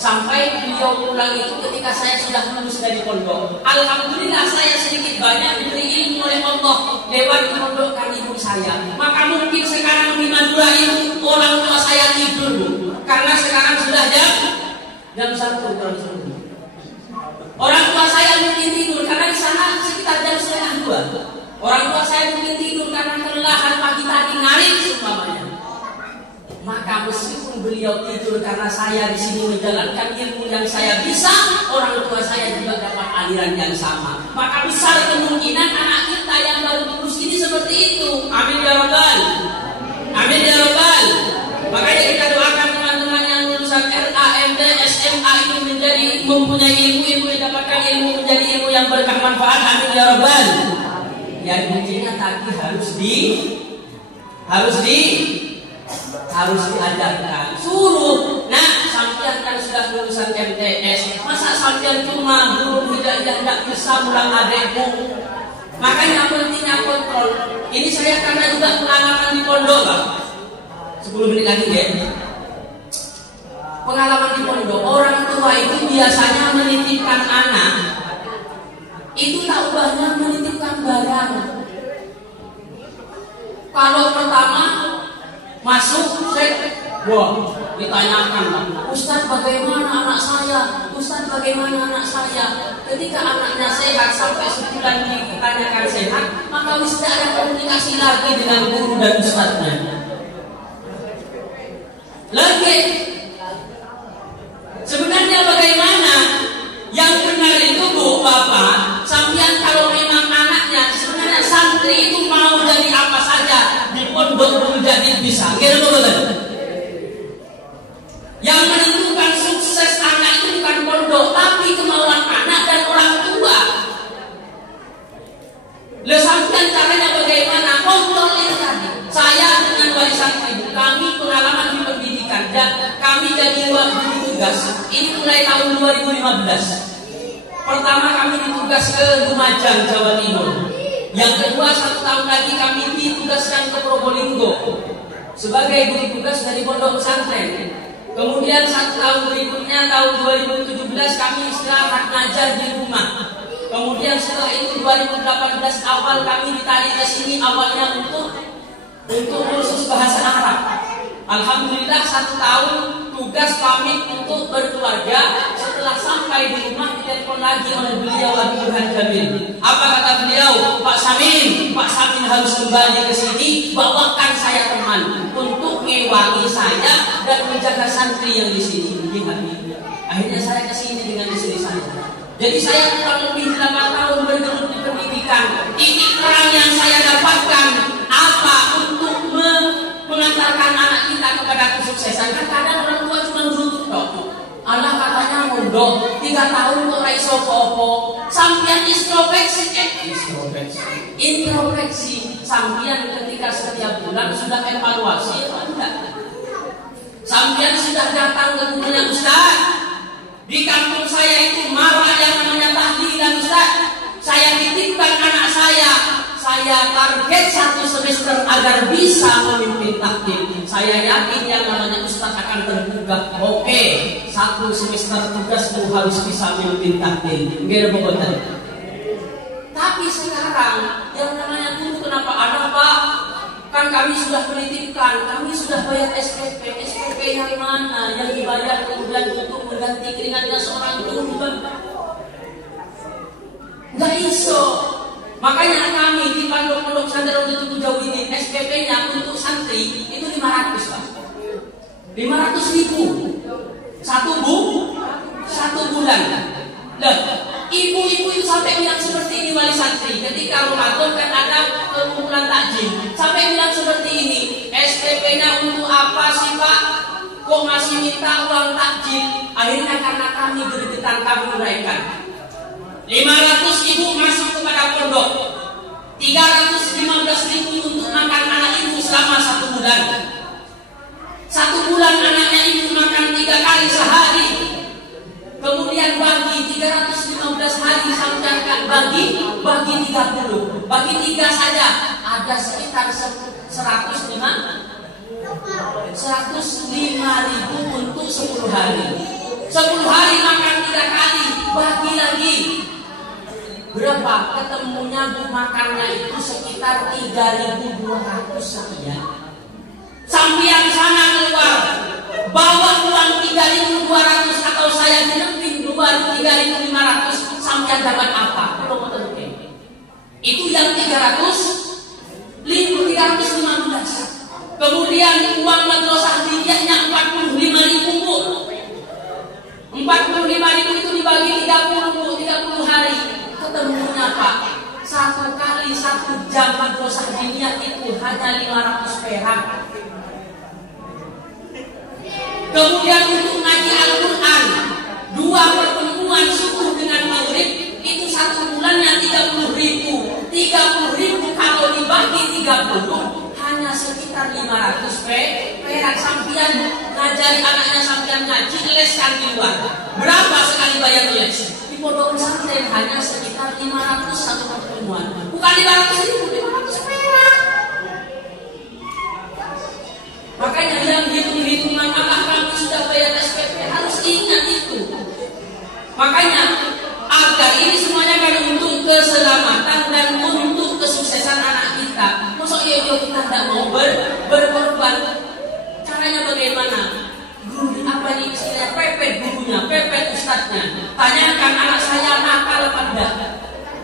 sampai beliau pulang itu ketika saya sudah lulus dari pondok. Alhamdulillah saya sedikit banyak diberi ilmu oleh Allah lewat pondokkan ibu saya. Maka mungkin sekarang di Madura itu orang tua saya tidur, karena sekarang sudah jam 1 orang tua saya mungkin tidur karena di sana sekitar jam 1:30. Orang tua saya mungkin tidur karena kelelahan pagi tadi ngarit semuanya. Maka meskipun beliau tidur karena saya di sini menjalankan ilmu yang saya bisa, orang tua saya juga dapat aliran yang sama. Maka besar kemungkinan anak kita yang baru lulus ini seperti itu. Amin ya rabbal. Amin ya rabbal. Makanya kita doakan teman-teman yang lulusan RA, MD, SMA itu menjadi mempunyai ilmu mendapatkan ilmu menjadi ilmu yang berkah manfaat. Amin ya rabbal. Yang kuncinya tadi harus diajarkan, suruh. Nah, sampean kan sudah lulusan MTS, masa sampean cuma huruf hijaiyah tidak bisa mulang adekmu? Makanya pentingnya kontrol. Ini saya karena juga pengalaman di pondok, Pak. 10 menit lagi ya. Pengalaman di pondok, orang tua itu biasanya menitipkan anak. Itu tak ubahnya menitipkan barang. Kalau pertama masuk, ditanyakan, Ustaz bagaimana anak saya? Ustaz bagaimana anak saya? Ketika anaknya sehat sampai sebulan ditanyakan sehat, maka mesti ada komunikasi lagi dengan guru dan ustaznya. Lagi, sebenarnya bagaimana? Yang benar itu Bu, Bapak, sampean kalau memang anaknya sebenarnya santri itu mau dari apa saja di pondok menjadi bisa. Kira-kira yang menentukan sukses anak itu bukan pondok, tapi kemauan anak dan orang tua. Sampean caranya bagaimana? Kontrol itu tadi. Saya dengan warisan ibu, kami pengalaman di pendidikan dan kami jadi guru tugas. Ini mulai tahun 2015. Pertama kami ditugas ke Lumajang, Jawa Timur. Yang kedua 1 tahun lagi kami ditugaskan ke Probolinggo sebagai guru tugas dari pondok pesantren. Kemudian 1 tahun berikutnya tahun 2017 kami istirahat ngajar di rumah. Kemudian setelah itu 2018 awal kami ditarik ke sini awalnya untuk kursus bahasa Arab. Alhamdulillah 1 tahun tugas pamit untuk berkeluarga. Setelah sampai di rumah ditelepon lagi oleh beliau Habibur Jamil. Apa kata beliau? Pak Samin harus kembali ke sini. Bawakan saya teman untuk ngewangi saya dan menjaga santri yang di sini. Akhirnya saya ke sini dengan istri saya. Jadi saya kurang lebih 8 tahun bergelut di pendidikan. Titik terang yang saya dapatkan apa untuk mengantarkan anak kita kepada kesuksesan. Kadang orang tua cuma duduk dok. Allah katanya mondok 3 tahun kok raiso popo. Sampian introspeksi. Sampian ketika setiap bulan sudah evaluasi atau enggak? Sampian sudah datang ke gurunya Ustaz. Di kampung saya itu marah yang namanya tahlilan Ustaz. Saya titipkan anak saya target 1 semester agar bisa memimpin taklim. Saya yakin yang namanya Ustaz akan tergugah. Oke, 1 semester tugasmu harus bisa memimpin taklim. Nggak pokoknya. Tapi sekarang yang namanya guru kenapa ada Pak? Kan kami sudah menitipkan, kami sudah bayar SPP. SPP yang mana yang dibayar kemudian untuk mengganti keringatnya seorang guru? Nggak iso. Makanya kami di Pondok Pesantren Tutu Jauh ini SPP-nya untuk santri itu 500 Pak. 500.000 satu bulan. Loh, ibu-ibu itu sampai bilang seperti ini wali santri. Ketika Ramadan kan ada pengumpulan takjil, sampai bilang seperti ini. SPP-nya untuk apa sih Pak? Kok masih minta uang takjil? Akhirnya karena kami bergetar kami menaikkan. 500.000 masuk kepada pondok, 315.000 untuk makan anak ibu selama 1 bulan. 1 bulan anaknya ibu makan 3 kali sehari. Kemudian bagi 315 hari sampai bagi 30, bagi 3 saja ada sekitar 105.000 untuk 10 hari. 10 hari makan 3 kali, bagi lagi. Berapa? Ketemunya makannya itu sekitar 3.200 sekian. Sampian sana keluar, bawa uang 3.200 atau saya dinepin 3.500, sampian dapat apa? Belum tentu. Itu yang 315. Kemudian uang madrasah diniyahnya 45.000 Bu. 45.000 itu dibagi 30 hari. Ketemunya Pak, 1 kali 1 jam madrasah diniyah itu hanya 500 perak. Kemudian untuk ngaji Al-Quran 2 pertemuan subuh dengan maghrib itu 1 bulannya 30.000. 30.000 kalau dibagi 30 hanya sekitar 500 perak. Sampian ngajari anaknya, sampian ngaji leskan di luar. Berapa sekali bayar les? Di pondok pesantren hanya sekitar 500 satu pertemuan. Bukan 500.000, 500 perak. Makanya yang hitung-hitungan apakah kami sudah bayar SPP harus ingat itu. Makanya agar ini semuanya kan untuk keselamatan dan untuk kesuksesan anak kita. Masa iya kita tidak mau berkorban? Caranya bagaimana? Guru apa nih istilahnya? Pepet gurunya, pepet ustadznya. Tanyakan anak saya nakal apa enggak?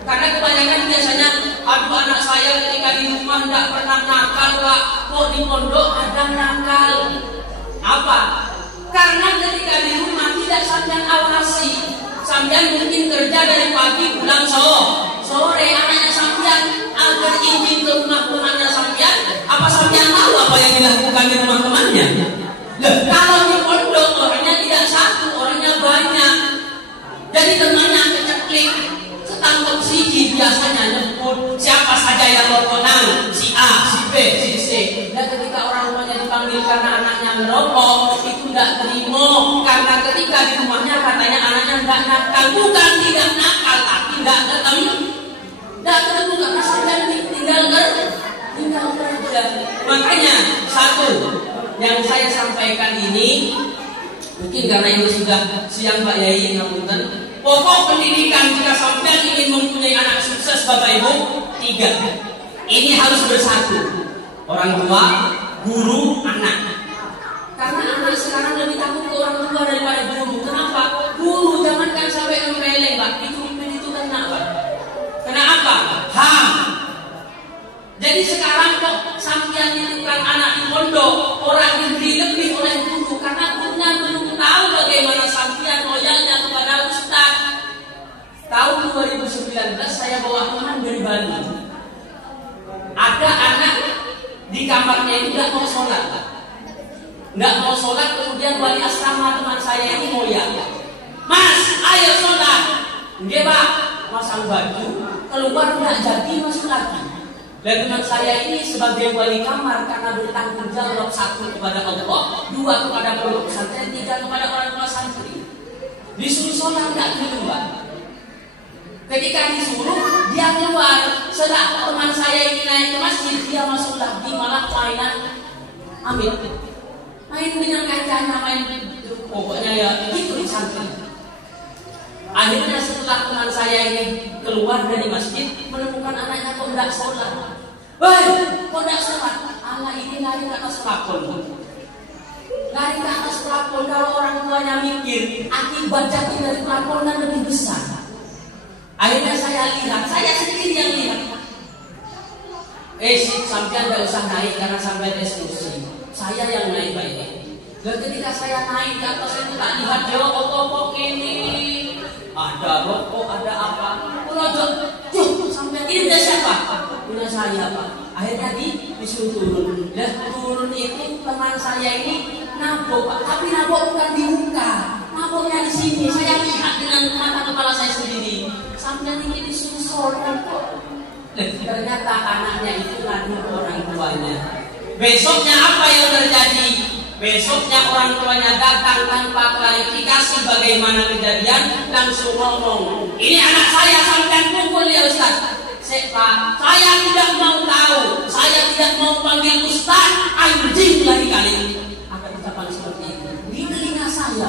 Karena kebanyakan biasanya, aduh anak saya ketika di rumah tidak pernah nakal Pak, kok di pondok ada nakal. Apa? Karena ketika di rumah tidak sampean awasi. Sampean mungkin kerja dari pagi pulang sore, anaknya sampean agar izin ke rumah temannya sampean. Apa sampean tahu apa yang dilakukan di rumah temannya? Kalau di pondok orangnya tidak satu, orangnya banyak. Jadi temannya keceklik, setangkep siji biasanya nyebut siapa saja yang berkenal, si A, si B, si C. Dan ketika orang rumahnya dipanggil karena anaknya merokok, itu tidak terima. Karena ketika di rumahnya katanya anaknya tidak nakal, bukan tidak nakal, tapi tidak ketemu. Tidak ketemu karena sampai tinggal kerja. Makanya satu yang saya sampaikan ini, mungkin karena ini sudah siang Pak Yai, ngapunten. Pokok pendidikan jika sampean ingin mempunyai anak sukses Bapak Ibu, 3. Ini harus bersatu. Orang tua, guru, anak. Karena anak sekarang lebih takut ke orang tua daripada guru. Kenapa? Guru jangankan sampai meleleh, Pak. Itu kena, Pak. Kenapa? HAM. Jadi sekarang kok sampean menitipkan anak di pondok, orang diberi lebih oleh guru karena gurunya belum tahu bagaimana sampean loyalnya kepada ustaz. Tahun 2019 saya bawa teman dari Bali. Ada anak di kamarnya ini nggak mau sholat, kemudian wali asrama teman saya ini moya, Mas, ayo sholat. Dia Pak, masang baju, keluar nggak jadi masuk lagi. Dan teman saya ini sebagai wali kamar karena bertanggung jawab 1 kepada Allah, 2 kepada pondok pesantren, 3 kepada orang tua santri. Disuruh sholat nggak keluar. Ketika disuruh dia keluar. Setelah teman saya ini naik ke masjid, dia masuk lagi malah mainan ambil. Main dengan kancahnya, main pokoknya ya itu di santri. Akhirnya setelah teman saya ini keluar dari masjid, menemukan anaknya kok tidak sholat. Kok tidak sholat? Anak ini lari ke atas plafon. Lari ke atas plafon. Kalau orang tuanya mikir, akibat jatuh dari plafon kan lebih besar. Akhirnya saya lihat, saya sendiri yang lihat. Sampai tidak usah naik karena sampai diskusi. Saya yang naik baiknya. Dan ketika saya naik ke atas itu tak lihat dia kok ini. Ada rokok, ada apa? Sampai ini udah siapa? Udah saya Pak. Akhirnya disuruh turun. Dan turun itu teman saya ini nabok Pak. Tapi nabok bukan di muka, naboknya di sini. Saya lihat dengan mata kepala saya sendiri. Sampai ini disuruh sholat kok. Ternyata anaknya itu ngadu ke orang tuanya. Besoknya apa yang terjadi? Besoknya orang tuanya datang tanpa klarifikasi bagaimana kejadian, langsung ngomong, ini anak saya sampai pukul ya Ustaz. Pak, saya tidak mau tahu, saya tidak mau panggil Ustaz, anjing lagi kali ini. Akan ucapan seperti itu di telinga saya.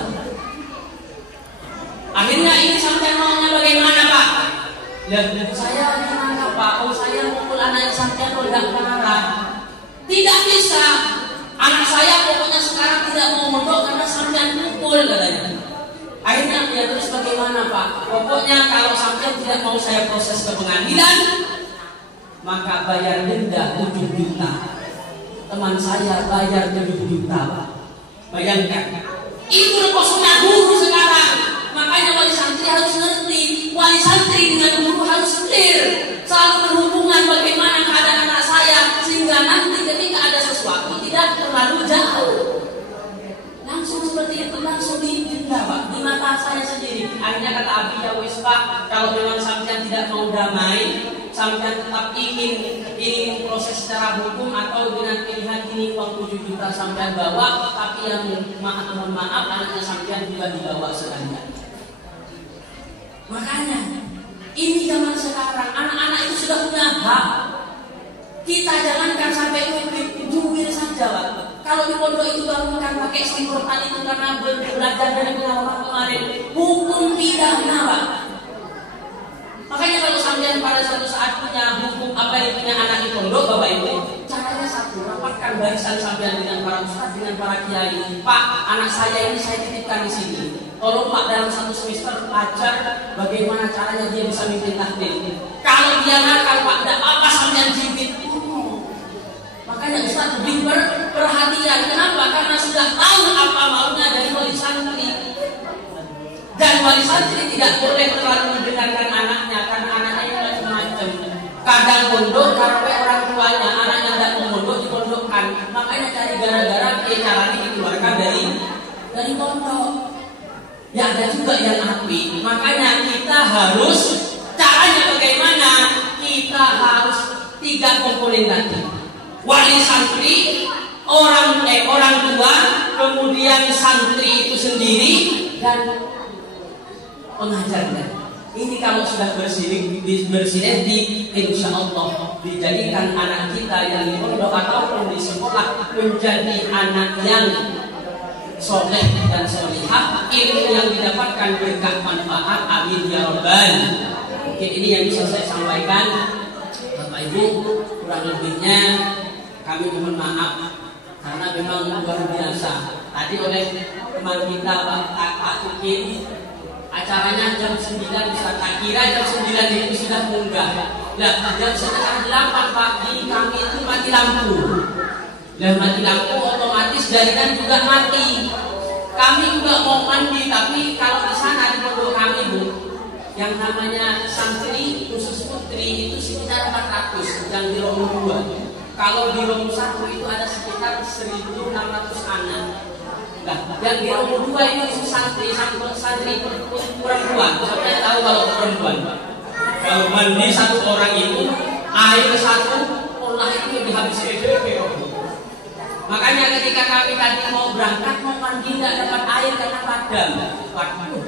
Akhirnya ini sampai maunya bagaimana Pak? Dan saya gimana Pak? Oh saya pukul anak sampai tidak marah. Tidak bisa. Anak saya pokoknya sekarang tidak mau mondok karena sampean pukul katanya. Akhirnya dia terus bagaimana Pak? Pokoknya kalau sampean tidak mau saya proses ke pengadilan, maka bayar denda 7 juta. Teman saya bayar 7 juta Pak. Bayangkan. Itu kosongnya guru sekarang. Makanya wali santri harus ngerti. Wali santri dengan guru harus clear. Selalu berhubungan bagaimana keadaan anak saya sehingga nanti ketika ada sesuatu tidak terlalu jauh. Langsung seperti itu, langsung didenda Pak, di mata saya sendiri. Akhirnya kata Abi, ya wis Pak, kalau memang sampean tidak mau damai, sampean tetap ingin proses secara hukum atau dengan pilihan ini uang 7 juta sampean bawa, tapi yang mohon maaf anaknya sampean juga dibawa sekalian. Makanya ini zaman sekarang anak-anak itu sudah punya hak. Kita jangankan sampai duit saja Pak. Kalau di pondok itu baru bukan pakai istiqorotan itu karena belajar dari pengalaman kemarin, hukum pidana Pak. Makanya kalau sampean pada suatu saat punya hukum apa yang punya anak di pondok Bapak Ibu, caranya satu, rapatkan barisan sampean dengan para ustaz, dengan para kiai. Pak, anak saya ini saya titipkan di sini. Tolong Pak dalam 1 semester ajar bagaimana caranya dia bisa mimpin taklim. Kalau dia nakal Pak, tidak apa sampean jibit. Makanya Ustaz lebih perhatian. Kenapa? Karena sudah tahu apa maunya dari wali santri. Dan wali santri tidak boleh terlalu mendengarkan anaknya karena anaknya itu macam-macam. Kadang pondok sampai orang tuanya, anaknya tidak mau mondok dipondokkan. Makanya cari gara-gara caranya dikeluarkan dari pondok. Ya ada juga yang api. Makanya kita harus caranya bagaimana? Kita harus 3 komponen tadi. Wali santri, orang tua, kemudian santri itu sendiri dan pengajarnya. Ini kalau sudah bersinergi, insya Allah dijadikan anak kita yang di pondok ataupun di sekolah menjadi anak yang soleh dan solihah, ilmu yang didapatkan berkah manfaat. Amin ya rabbal. Mungkin ini yang bisa saya sampaikan. Bapak Ibu, kurang lebihnya kami mohon maaf karena memang luar biasa. Tadi oleh teman kita Pak Tukin, acaranya jam 9 Ustaz. Tak kira jam 9 itu sudah munggah. Lah jam setengah 8 pagi kami itu mati lampu. Lah mati lampu otomatis jaringan juga mati. Kami juga mau mandi, tapi kalau di sana di pondok kami Bu, yang namanya santri khusus putri itu sekitar 400 yang di Romo 2. Kalau di Romo 1 itu ada sekitar 1.600 anak. Nah, yang di Romo 2 itu santri perempuan. Sampai tahu kalau perempuan. Kalau mandi satu orang itu air satu olah itu dihabis PBB. Makanya ketika kami tadi mau berangkat mau mandi tidak dapat air karena padam. Waduh,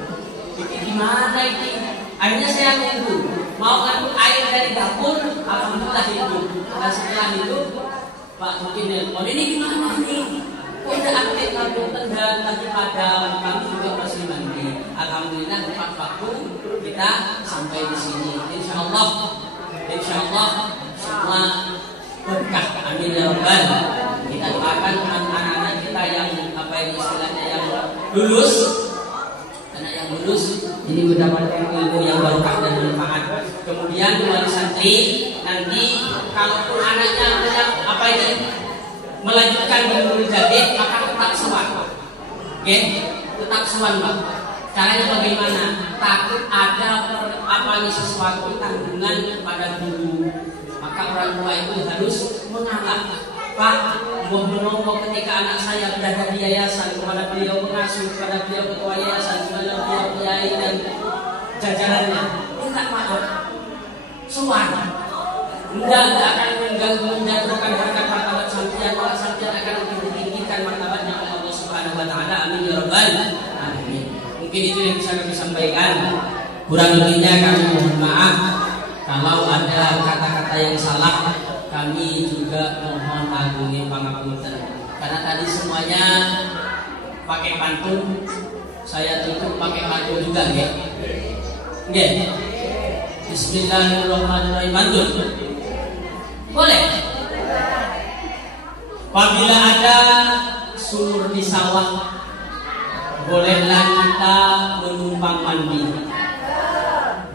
ini gimana ini? Akhirnya saya nunggu. Mau ngambil air dari dapur, alhamdulillah itu. Dan setelah itu Pak Tukin nelpon, ini gimana nih? Kok tidak aktif ngambil tendang tadi padam? Kami juga masih mandi. Alhamdulillah tepat waktu kita sampai di sini. Insya Allah semua berkah. Amin ya rabbal. Kita doakan anak-anak kita yang istilahnya yang lulus, anak yang lulus ini mendapatkan ilmu yang berkah dan manfaat. Kemudian wali santri nanti kalaupun anaknya melanjutkan ilmu jadid maka tetap suan. Oke, tetap suan Pak. Caranya bagaimana? Takut ada sesuatu tanggungan kepada guru. Maka orang tua itu harus mengalah. Pak, mohon menolong ketika anak saya berada di yayasan, kepada beliau pengasuh, kepada beliau ketua yayasan, kepada beliau kiai dan jajarannya, minta maaf. Suan, tidak akan menjatuhkan harkat martabat sampeyan, malah sampeyan akan lebih ditinggikan martabatnya oleh Allah Subhanahu Wa Taala. Amin ya rabbal alamin. Mungkin itu yang bisa kami sampaikan. Kurang lebihnya kami mohon maaf kalau ada kata-kata yang salah. Kami juga mohon agungin pangapunten karena tadi semuanya pakai pantun, saya tutup pakai pantun juga ya. Nggih. Bismillahirrahmanirrahim. Pantun. Boleh? Apabila ada sumur di sawah, bolehlah kita menumpang mandi.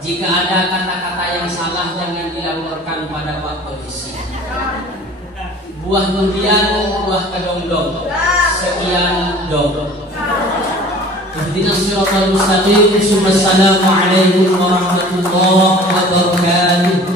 Jika ada kata-kata yang salah jangan dilaporkan pada Pak Polisi. Buah durian, buah kedongdong. Sekian dong. Ihdinas siratal mustaqim. Assalamualaikum warahmatullahi wabarakatuh.